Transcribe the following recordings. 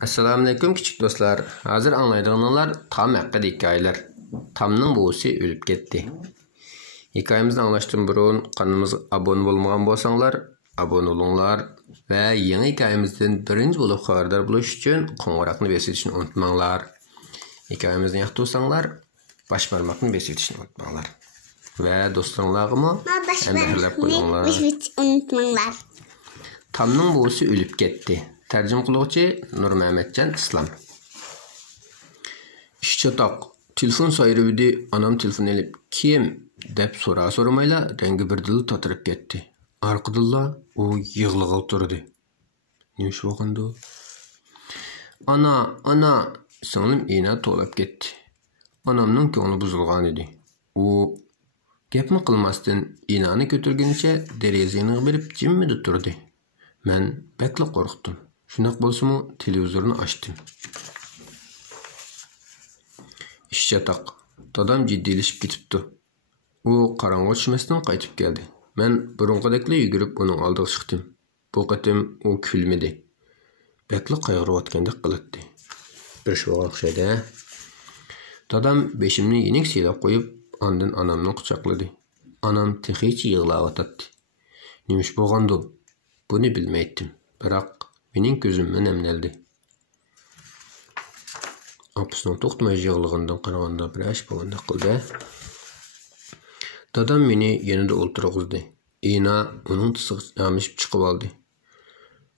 Assalamu alaykum küçük dostlar. Hazır anlayacağınızlar tam hakkında hikayeler. Tamның buğusu ölüp ketdi. Hikayemizni anlaştığım burun kanalımıza abone olmagan bolsanglar, abone olunglar ve yeni hikayemizden birinci bulup haberdar buluş için qo'ng'iroqni besitishni unutmanglar. Hikayemizni yaxshi tursanglar, baş barmoqni besitishni unutmanglar. Ve dostlarlarga emrlab qo'yinglar. Unutmanglar. Tamның buğusu ölüp ketdi. Tercüme qiluvchi Nur Mehmetcan İslam. İşçi tak. Telefon sayrıbidi. Anam telefon elip kim dep soramayla rengi bir dili tatırıp ketdi. Arqıdilla o yığılığa oturdu. Ne iş bolğanda o? Ana, singlim iğne to'lab ketdi. Anamning ko'ngli buzilgan edi. O gapni qilmasdan iğnani ko'targunicha derazani berib jimida turdi. Men bekla qo'rqdim. Şunak bolsa-mu televizorunu açtım. İş yatak. Dadam ciddiyleşip gitipti. O qarаңғы düşmesinden qaytib geldi. Men burunqidekle yugurib onun aldığı çıktım. Bu qatim o külmedi. Bekli qayg'urayotgandek qiladi. Bir şey o'xshaydi. Dadam beşimni yenik siylab qo'yib, ondan anamni quchoqladi. Anam tehicha yig'layotdi. Nemish bo'lgandi? Buni bilmaydim. Biroq mening ko'zimni nemleldi. Apısının to'xtamay yig'lig'idan qaraganda bir ish bo'lgandek qildi. Dadam meni yanida o'ltirg'izdi. Iğna uning tisig'iga yamishib chiqib oldi.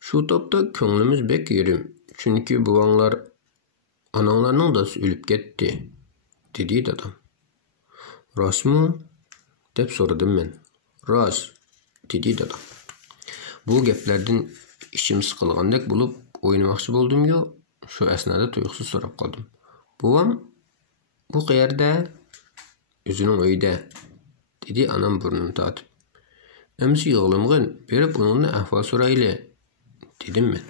Shu topda ko'nglimiz bek yerim. Chunki buvanglar ananglarning dasi o'lib ketdi, dedi dadam. Rostmi? deb so'radim men. Rost, dedi dadam. Bu gaplardan İşim sıkılgandek bulup oynamakçı buldum yo. Şu esnada tuyuksuz sorup kaldım. Buvam bu qayerda? Özünün uyda, dedi anam burnunu tatıp. Emsi yığılımgın berip onunla ahval sorayla, dedim ben.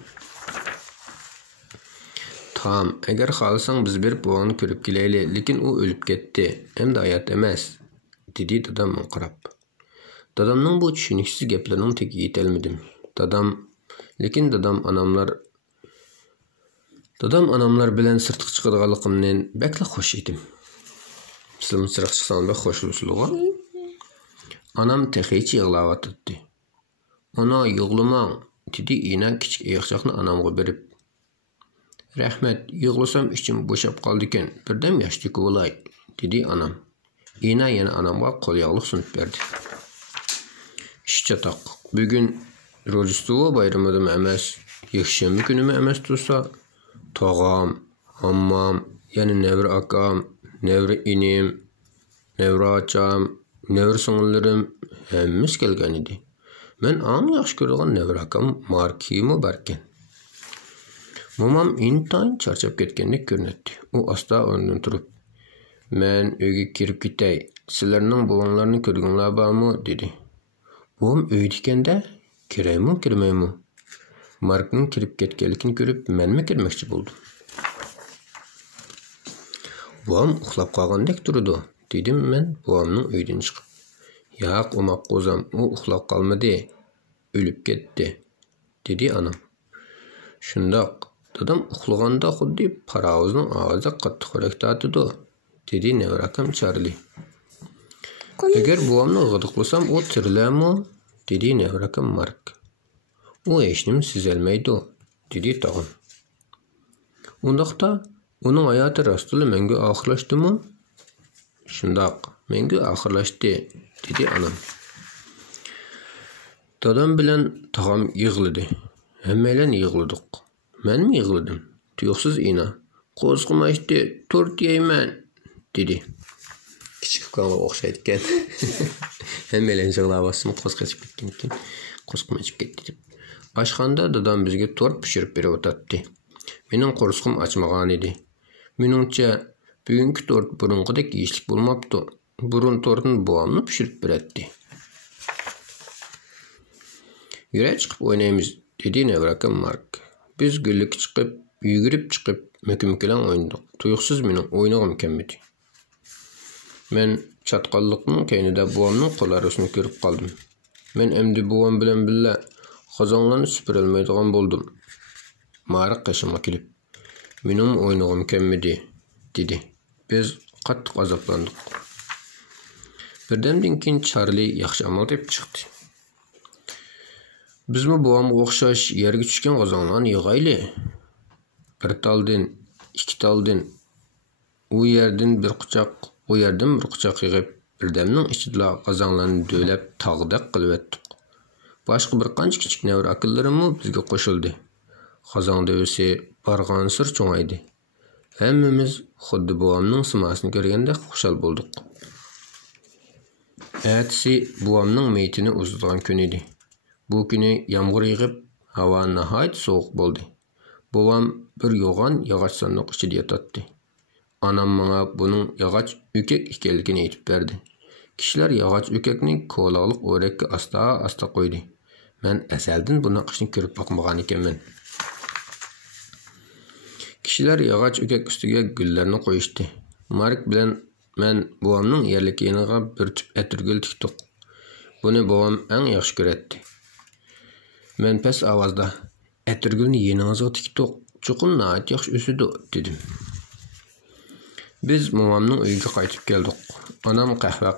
Tamam, eğer xalısan biz berip buvanı körüp geleyli, lekin o ölüp ketdi. Hem de hayat emez, dedi dadam qarab. Dadamның bu düşünüksüz gaplarının teki yetelmedim. Lekin dadam anamlar bilen sırtık çıkadığalıqımdan bekle hoş edim. Sizin sırtık çıksan bek hoşlusunuz. Anam tehiç yığılavatırdı. Ana yığılma, dedi iğne küçük ayakçakını anamga berip. Rahmet, yığılsam içim boşap kaldı iken birden yaşlı olay, dedi anam. İğne yine anamga kol yağlık sunup verdi. İşçe tak, bugün Rojdestvo bayramıdım emas, yakshanba günümü emas tursa, tog'am, hammam, yani nevri akam, nevri inim, nevri acham, nevri sing'illarim hammasi kelgan edi. Men eng yaxshi ko'rgan nevri akam Markimo barkan. Momam intayin charchab ketgandek ko'rinadi. U asta o'rnidan turib, "Men uyga kirib ketay. Sizlarning buvanglarni ko'rginglar bormi?" dedi. Buvam uyda ekanda kireymi, kirmeymi? Mark'ның kirip ketkenlikini görüp men mi kirmekçi buldum? Buvam uxlab qalgandek turdu, dedim men buvamның uydan chiqib. Yo'q, o'mab qo'zam, u uxlab qalmadi, o'lib ketdi, dedi anam. Shundoq, dadam uxlaganda xuddi parovozning ovozi qattiqroq tortdi, dedi nevrakam Charli. Agar buvamni g'idiqlasam, u tirilarmi? dedi nevrakam Mark. O eşnim sizelmeydi, dedi tağım. Ondaqda onun hayatı rastlı menge ahırlaştı mı? Şundaq, menge ahırlaştı, dedi anam. Dadam bilen tağım yığıldı. Hemmeyle yığıldık. Men mi yığıldım? Tuyuksuz iğne. Qo'zg'amaydi, tort yeymen, dedi. Kichik ukamga o'xshaydigan. Hemmeyle yig'lab bosdim, qo'zg'achib ketgan. Qo'zg'amayib ketdi deb. Aşxanda dadam bizge tort pişirip berip o'tatdi. Mening qo'rsqim açmagan edi. Meningcha bugungi tort burunqidek yeyishlik bo'lmabdi. Burun tortini buvamni pişirip beradi. Yura chiqib o'ynaymiz, dedi nevrakam Mark. Biz gullik chiqib, yugurib chiqib, mökümkilan o'ynadik. Tuyuqsiz mening o'ynag'im kelmadi. Men chatqalliqning keynida buvamning qo'llarisini ko'rib qoldim. Men endi buvam bilan billa qozonlarni süpürelmeydigan boldum. Mark qaşıma kelip, Benim oynağım kelmedi, dedi. Biz qattiq azaplandık. Birdemden keyin Charlie yaxshi amal deb chiqdi. Bizmi buvamga o'xshash yerga tushgan qozonlarni yig'ayli. Bir taldan, ikki taldan, u yerdan bir quchoq, u yerdan bir quchoq yig'ib, birdamning ichida qozonlarni do'lab tog'daq qilib etdik. Boshqa bir qancha kichik nevra akallarimmi bizga qo'shildi. Qozon dövisi barg'ansir cho'ngaydi. Hammamiz xuddi buvamning simasini ko'rgandek xushal bo'ldik. Ertasi buvamning meyitini uzatgan kun edi. Bu kuni yomg'ir yig'ib, havo nihoyat sovuq bo'ldi. Buvam bir yo'g'on yog'och sandiq ichida yotadi. Anam menga buning yog'och o'kak ekanligini aytib berdi. Kishilar yog'och o'kakni ko'laliq o'rakka asta qo'ydi. Men asaldan bunaqa ishni ko'rib boqmagan ekanman. Kishilar yog'och o'kak ustiga gullarni qo'yishdi. Mark bilan men buvamning yerlik yeniga bir tip atirgul tikdik. Buni buvam eng yaxshi ko'radi. Men past ovozda atirgulni yeningizga tikdik. Chuqur nihoyat yaxshi o'sidi dedim. Biz buvamning uyiga qaytib keldik. Onam qahva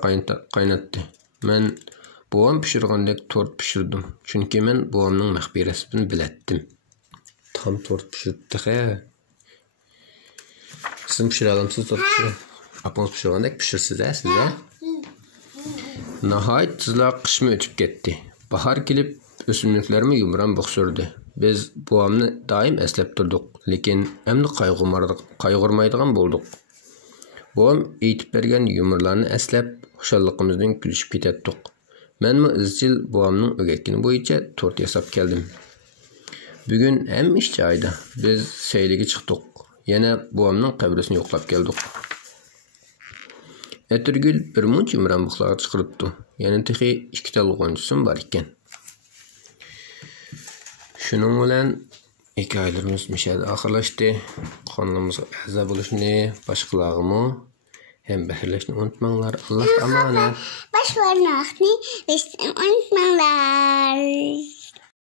qaynatdi. Men buvam pishirgandek tort pishirdim. Chunki men buvamning maxfiy rasmini bilatdim. Tam tort pishirdi. Siz pişire alamsınız tort pişire. Apanız pişirgandek pişirsiz siz. Nihayet tezla qishmi o'tib ketdi. Bahar kelib, o'simliklarimi yumran buqsurdi. Biz buvamni doim eslab turdik, lekin endi qayg'urmaydigan bo'ldik. Buvam aytib bergan yumurlarni eslab, xushalligimizdan kulishib ketdik. Menmi izchil buvamning o'gakini bo'yicha tort yasab keldim. Bugun hamma ish joyida. Biz sayliga chiqdik. Yana buvamning qabrisini yo'qlab keldik. Atirgul bir muncha yumranbuqlar chiqiribdi. Yana texi 2 tal g'onchisim bor ekan. Shuning bilan hikoyalarimiz mishada oxirlashdi. Qonimizga a'zo bo'lishni, boshqalarga ham bahrlashni unutmanglar. Alloh amonat. Boshqalarni unutmanglar.